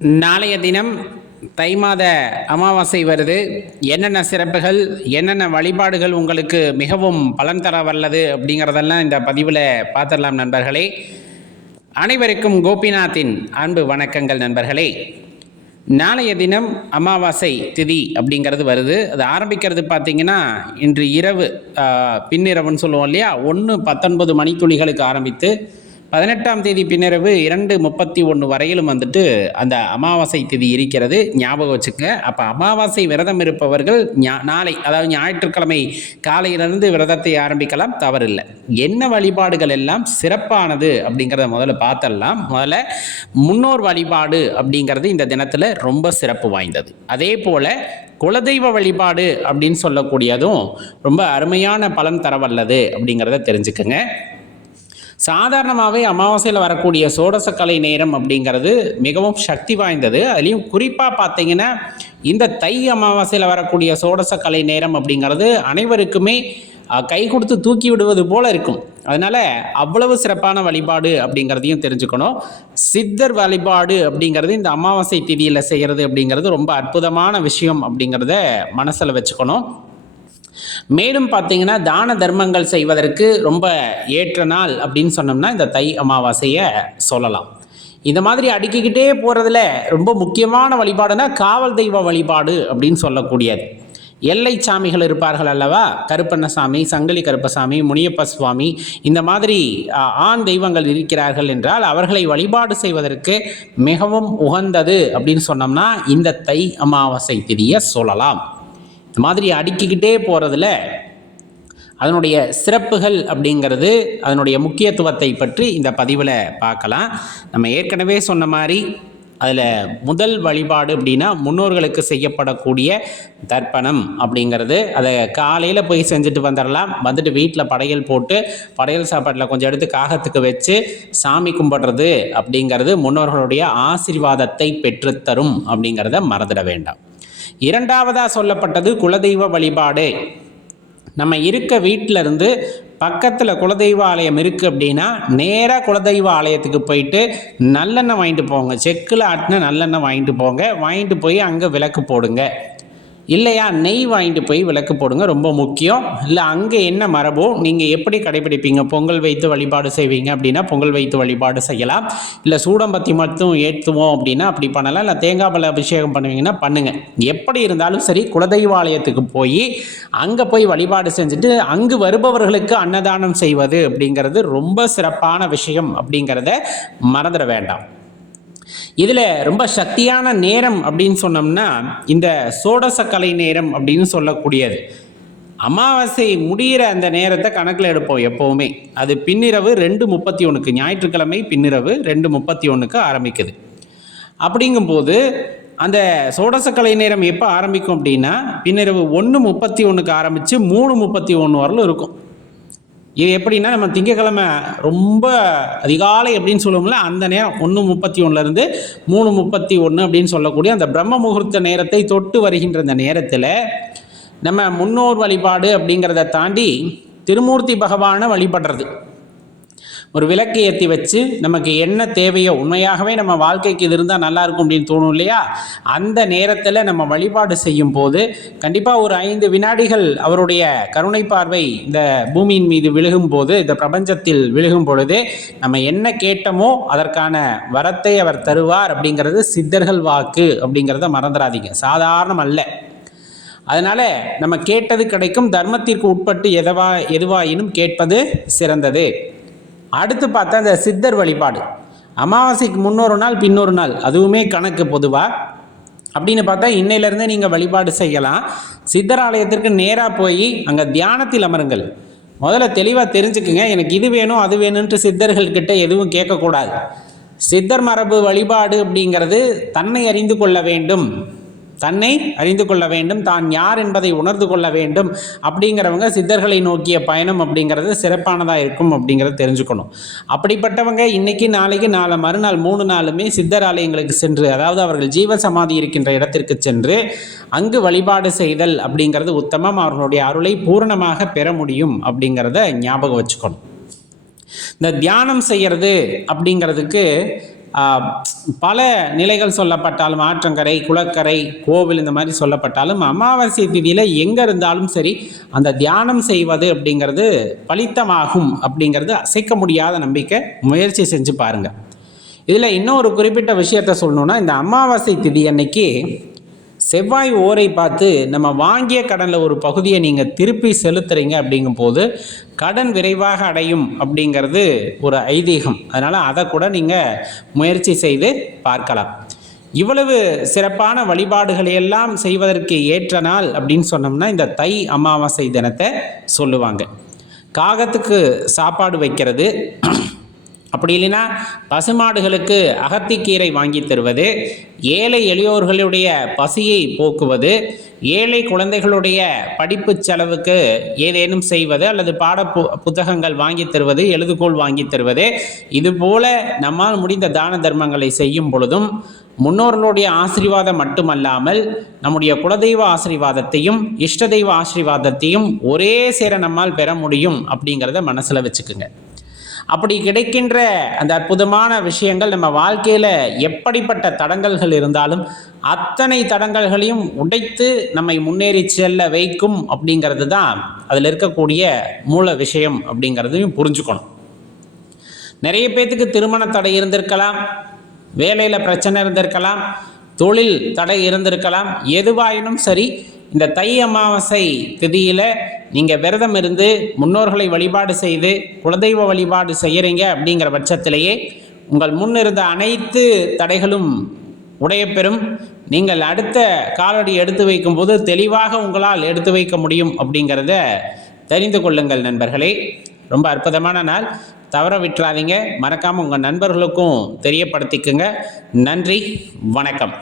நாளைய தினம் தை மாத அமாவாசை வருது. என்னென்ன சிறப்புகள், என்னென்ன வழிபாடுகள் உங்களுக்கு மிகவும் பலன் தர வல்லது அப்படிங்கிறதெல்லாம் இந்த பதிவில் பார்த்துடலாம் நண்பர்களே. அனைவருக்கும் கோபிநாத்தின் அன்பு வணக்கங்கள் நண்பர்களே. நாளைய தினம் அமாவாசை திதி அப்படிங்கிறது வருது. அது ஆரம்பிக்கிறது பார்த்திங்கன்னா இன்று இரவு பின்னிரவுன்னு சொல்லுவோம் இல்லையா, 1:19 மணித்துளிகளுக்கு ஆரம்பித்து 18ஆம் தேதி பின்னிரவு 2:31 வரையிலும் அந்த அமாவாசை திதி இருக்கிறது. ஞாபகம் வச்சுக்க. அப்போ அமாவாசை விரதம் இருப்பவர்கள் நாளை, அதாவது ஞாயிற்றுக்கிழமை காலையிலிருந்து விரதத்தை ஆரம்பிக்கலாம், தவறில்லை. என்ன வழிபாடுகள் எல்லாம் சிறப்பானது அப்படிங்கிறத முதல்ல பார்த்தரலாம். முதல்ல முன்னோர் வழிபாடு அப்படிங்கிறது இந்த தினத்தில் ரொம்ப சிறப்பு வாய்ந்தது. அதே போல் குலதெய்வ வழிபாடு அப்படின்னு சொல்லக்கூடியதும் ரொம்ப அருமையான பலன் தரவல்லது அப்படிங்கிறத தெரிஞ்சுக்கங்க. சாதாரணமாகவே அமாவாசையில் வரக்கூடிய சோடசக்கலை நேரம் அப்படிங்கிறது மிகவும் சக்தி வாய்ந்தது. அதுலேயும் குறிப்பாக பார்த்தீங்கன்னா இந்த தை அமாவாசையில் வரக்கூடிய சோடசக்கலை நேரம் அப்படிங்கிறது அனைவருக்குமே கை கொடுத்து தூக்கி விடுவது போல இருக்கும். அதனால் அவ்வளவு சிறப்பான வழிபாடு அப்படிங்கிறதையும் தெரிஞ்சுக்கணும். சித்தர் வழிபாடு அப்படிங்கிறது இந்த அமாவாசை திதியில் செய்கிறது அப்படிங்கிறது ரொம்ப அற்புதமான விஷயம் அப்படிங்கிறத மனசில் வச்சுக்கணும். மேலும் பார்த்தீங்கன்னா தான தர்மங்கள் செய்வதற்கு ரொம்ப ஏற்ற நாள் அப்படின்னு சொன்னோம்னா இந்த தை அமாவாசையை சொல்லலாம். இந்த மாதிரி அடுக்கிக்கிட்டே போகிறதுல ரொம்ப முக்கியமான வழிபாடுனா காவல் தெய்வ வழிபாடு அப்படின்னு சொல்லக்கூடியது. எல்லை சாமிகள் இருப்பார்கள் அல்லவா, கருப்பண்ணசாமி, சங்கிலி கருப்பசாமி, முனியப்ப சுவாமி, இந்த மாதிரி ஆண் தெய்வங்கள் இருக்கிறார்கள் என்றால் அவர்களை வழிபாடு செய்வதற்கு மிகவும் உகந்தது அப்படின்னு சொன்னோம்னா இந்த தை அமாவாசை திதியை சொல்லலாம். இந்த மாதிரி அடுக்கிக்கிட்டே போகிறதுல அதனுடைய சிறப்புகள் அப்படிங்கிறது, அதனுடைய முக்கியத்துவத்தை பற்றி இந்த பதிவில் பார்க்கலாம். நம்ம ஏற்கனவே சொன்ன மாதிரி அதில் முதல் வழிபாடு அப்படின்னா முன்னோர்களுக்கு செய்யப்படக்கூடிய தர்ப்பணம் அப்படிங்கிறது. அதை காலையில் போய் செஞ்சுட்டு வந்துடலாம். வந்துட்டு வீட்டில் படையல் போட்டு படையல் சாப்பாட்டில் கொஞ்சம் எடுத்து காகத்துக்கு வச்சு சாமி கும்பிட்றது அப்படிங்கிறது முன்னோர்களுடைய ஆசீர்வாதத்தை பெற்றுத்தரும் அப்படிங்கிறத மறந்துட வேண்டாம். இரண்டாவதாக சொல்லப்பட்டது குலதெய்வ வழிபாடு. நம்ம இருக்க வீட்டில் இருந்து பக்கத்தில் குலதெய்வ ஆலயம் இருக்குது அப்படின்னா நேராக குலதெய்வ ஆலயத்துக்கு போயிட்டு நல்லெண்ணெய் வாங்கிட்டு போங்க. செக்கில் ஆட்டின நல்லெண்ணெய் வாங்கிட்டு போய் அங்கே விளக்கு போடுங்க. இல்லையா நெய் வாங்கிட்டு போய் விளக்கு போடுங்க, ரொம்ப முக்கியம். இல்லை அங்கே என்ன மரபோ நீங்கள் எப்படி கடைபிடிப்பீங்க, பொங்கல் வைத்து வழிபாடு செய்வீங்க அப்படின்னா பொங்கல் வைத்து வழிபாடு செய்யலாம். இல்லை சூடம்பத்தி மட்டும் ஏற்றுவோம் அப்படின்னா அப்படி பண்ணலாம். இல்லை தேங்காய் பழ அபிஷேகம் பண்ணுவீங்கன்னா பண்ணுங்கள். எப்படி இருந்தாலும் சரி குலதெய்வாலயத்துக்கு போய் அங்கே போய் வழிபாடு செஞ்சுட்டு அங்கு வருபவர்களுக்கு அன்னதானம் செய்வது அப்படிங்கிறது ரொம்ப சிறப்பான விஷயம் அப்படிங்கிறத மறந்துட வேண்டாம். இதில் ரொம்ப சக்தியான நேரம் அப்படின்னு சொன்னோம்னா இந்த சோடசக்கலை நேரம் அப்படின்னு சொல்லக்கூடியது. அமாவாசை முடிகிற அந்த நேரத்தை கணக்கில் எடுப்போம் எப்போவுமே. அது பின்னிரவு 2:31, ஞாயிற்றுக்கிழமை பின்னிரவு 2:31 ஆரம்பிக்குது. அப்படிங்கும்போது அந்த சோடசக்கலை நேரம் எப்போ ஆரம்பிக்கும் அப்படின்னா பின்னிரவு 1:31 ஆரம்பித்து 3:31 வரலும் இருக்கும். இது எப்படின்னா நம்ம திங்கக்கிழமை ரொம்ப அதிகாலை அப்படின்னு சொல்லுவோம்ல, அந்த நேரம் 1:31 3:31 அப்படின்னு சொல்லக்கூடிய அந்த பிரம்ம முகூர்த்த நேரத்தை தொட்டு வருகின்ற அந்த நேரத்தில் நம்ம முன்னோர் வழிபாடு அப்படிங்கிறத தாண்டி திருமூர்த்தி பகவானை வழிபடுறது. ஒரு விளக்கு ஏற்றி வச்சு நமக்கு என்ன தேவையோ, உண்மையாகவே நம்ம வாழ்க்கைக்கு இது இருந்தால் நல்லாயிருக்கும் அப்படின்னு தோணும் இல்லையா, அந்த நேரத்தில் நம்ம வழிபாடு செய்யும் போது கண்டிப்பாக ஒரு 5 வினாடிகள் அவருடைய கருணை பார்வை இந்த பூமியின் மீது விழுகும் போது, இந்த பிரபஞ்சத்தில் விழுகும் பொழுது நம்ம என்ன கேட்டோமோ அதற்கான வரத்தை அவர் தருவார் அப்படிங்கிறது சித்தர்கள் வாக்கு அப்படிங்கிறத மறந்துடாதீங்க. சாதாரணம் அல்ல. அதனால் நம்ம கேட்டது கிடைக்கும். தர்மத்திற்கு உட்பட்டு எதுவாயினும் கேட்பது சிறந்தது. அடுத்து பார்த்தா இந்த சித்தர் வழிபாடு. அமாவாசைக்கு முன்னொரு நாள் பின்னொரு நாள் அதுவுமே கணக்கு பொதுவாக அப்படின்னு பார்த்தா இன்னையிலேருந்தே நீங்கள் வழிபாடு செய்யலாம். சித்தர் ஆலயத்திற்கு நேராக போய் அங்கே தியானத்தில் அமருங்கள். முதல்ல தெளிவாக தெரிஞ்சுக்குங்க, எனக்கு இது வேணும் அது வேணும்ன்ட்டு சித்தர்கள்கிட்ட எதுவும் கேட்கக்கூடாது. சித்தர் மரபு வழிபாடு அப்படிங்கிறது தன்னை அறிந்து கொள்ள வேண்டும், தான் யார் என்பதை உணர்ந்து கொள்ள வேண்டும். அப்படிங்கிறவங்க சித்தர்களை நோக்கிய பயணம் அப்படிங்கிறது சிறப்பானதாக இருக்கும் அப்படிங்கிறத தெரிஞ்சுக்கணும். அப்படிப்பட்டவங்க இன்னைக்கு நாளைக்கு நாளை மறுநாள் 3 நாளுமே சித்தர் ஆலயங்களுக்கு சென்று, அதாவது அவர்கள் ஜீவ சமாதி இருக்கின்ற இடத்திற்கு சென்று அங்கு வழிபாடு செய்தல் அப்படிங்கிறது உத்தமம். அவர்களுடைய அருளை பூரணமாக பெற முடியும் அப்படிங்கிறத ஞாபகம் வச்சுக்கணும். இந்த தியானம் செய்கிறது அப்படிங்கிறதுக்கு பல நிலைகள் சொல்லப்பட்டாலும், ஆற்றங்கரை, குளக்கரை, கோவில் இந்த மாதிரி சொல்லப்பட்டாலும், அமாவாசை திதியில் எங்கே இருந்தாலும் சரி அந்த தியானம் செய்வது அப்படிங்கிறது பலித்தமாகும் அப்படிங்கிறது அசைக்க முடியாத நம்பிக்கை. முயற்சி செஞ்சு பாருங்கள். இதில் இன்னும் ஒரு குறிப்பிட்ட விஷயத்த சொல்லணுன்னா, இந்த அமாவாசை திதி அன்னைக்கு செவ்வாய் ஓரை பார்த்து நம்ம வாங்கிய கடனில் ஒரு பகுதியை நீங்கள் திருப்பி செலுத்துறீங்க அப்படிங்கும்போது கடன் விரைவாக அடையும் அப்படிங்கிறது ஒரு ஐதீகம். அதனால் அதை கூட நீங்கள் முயற்சி செய்து பார்க்கலாம். இவ்வளவு சிறப்பான வழிபாடுகளையெல்லாம் செய்வதற்கு ஏற்ற நாள் அப்படின்னு சொன்னோம்னா இந்த தை அமாவாசை தினத்தை சொல்லுவாங்க. காகத்துக்கு சாப்பாடு வைக்கிறது, அப்படி இல்லைன்னா பசுமாடுகளுக்கு அகத்திக்கீரை வாங்கி தருவது, ஏழை எளியோர்களுடைய பசியை போக்குவது, ஏழை குழந்தைகளுடைய படிப்பு செலவுக்கு ஏதேனும் செய்வது அல்லது புத்தகங்கள் வாங்கி தருவது, எழுதுகோள் வாங்கி தருவது, இதுபோல நம்மால் முடிந்த தான தர்மங்களை செய்யும் பொழுதும் முன்னோர்களுடைய ஆசீர்வாதம் மட்டுமல்லாமல் நம்முடைய குலதெய்வ ஆசீர்வாதத்தையும் இஷ்ட தெய்வ ஆசீர்வாதத்தையும் ஒரே சேர நம்மால் பெற முடியும் அப்படிங்கிறத மனசில் வச்சுக்குங்க. அப்படி கிடைக்கின்ற அந்த அற்புதமான விஷயங்கள் நம்ம வாழ்க்கையில் எப்படிப்பட்ட தடங்கல்கள் இருந்தாலும் அத்தனை தடங்கல்களையும் உடைத்து நம்மை முன்னேறி செல்ல வைக்கும் அப்படிங்கிறது தான் அதில் இருக்கக்கூடிய மூல விஷயம் அப்படிங்கிறதையும் புரிஞ்சுக்கணும். நிறைய பேர்த்துக்கு திருமண தடை இருந்திருக்கலாம், வேலையில் பிரச்சனை இருந்திருக்கலாம், தொழில் தடை இருந்திருக்கலாம். எதுவாயினும் சரி, இந்த தை அமாவாசை திதியில் நீங்கள் விரதம் இருந்து முன்னோர்களை வழிபாடு செய்து குலதெய்வ வழிபாடு செய்கிறீங்க அப்படிங்கிற பட்சத்திலேயே உங்கள் முன் இருந்த அனைத்து தடைகளும் உடையப்பெறும். நீங்கள் அடுத்த காலடி எடுத்து வைக்கும்போது தெளிவாக உங்களால் எடுத்து வைக்க முடியும் அப்படிங்கிறத தெரிந்து கொள்ளுங்கள் நண்பர்களே. ரொம்ப அற்புதமான நாள், தவற விட்டுறாதீங்க. மறக்காமல் உங்கள் நண்பர்களுக்கும் தெரியப்படுத்திக்குங்க. நன்றி, வணக்கம்.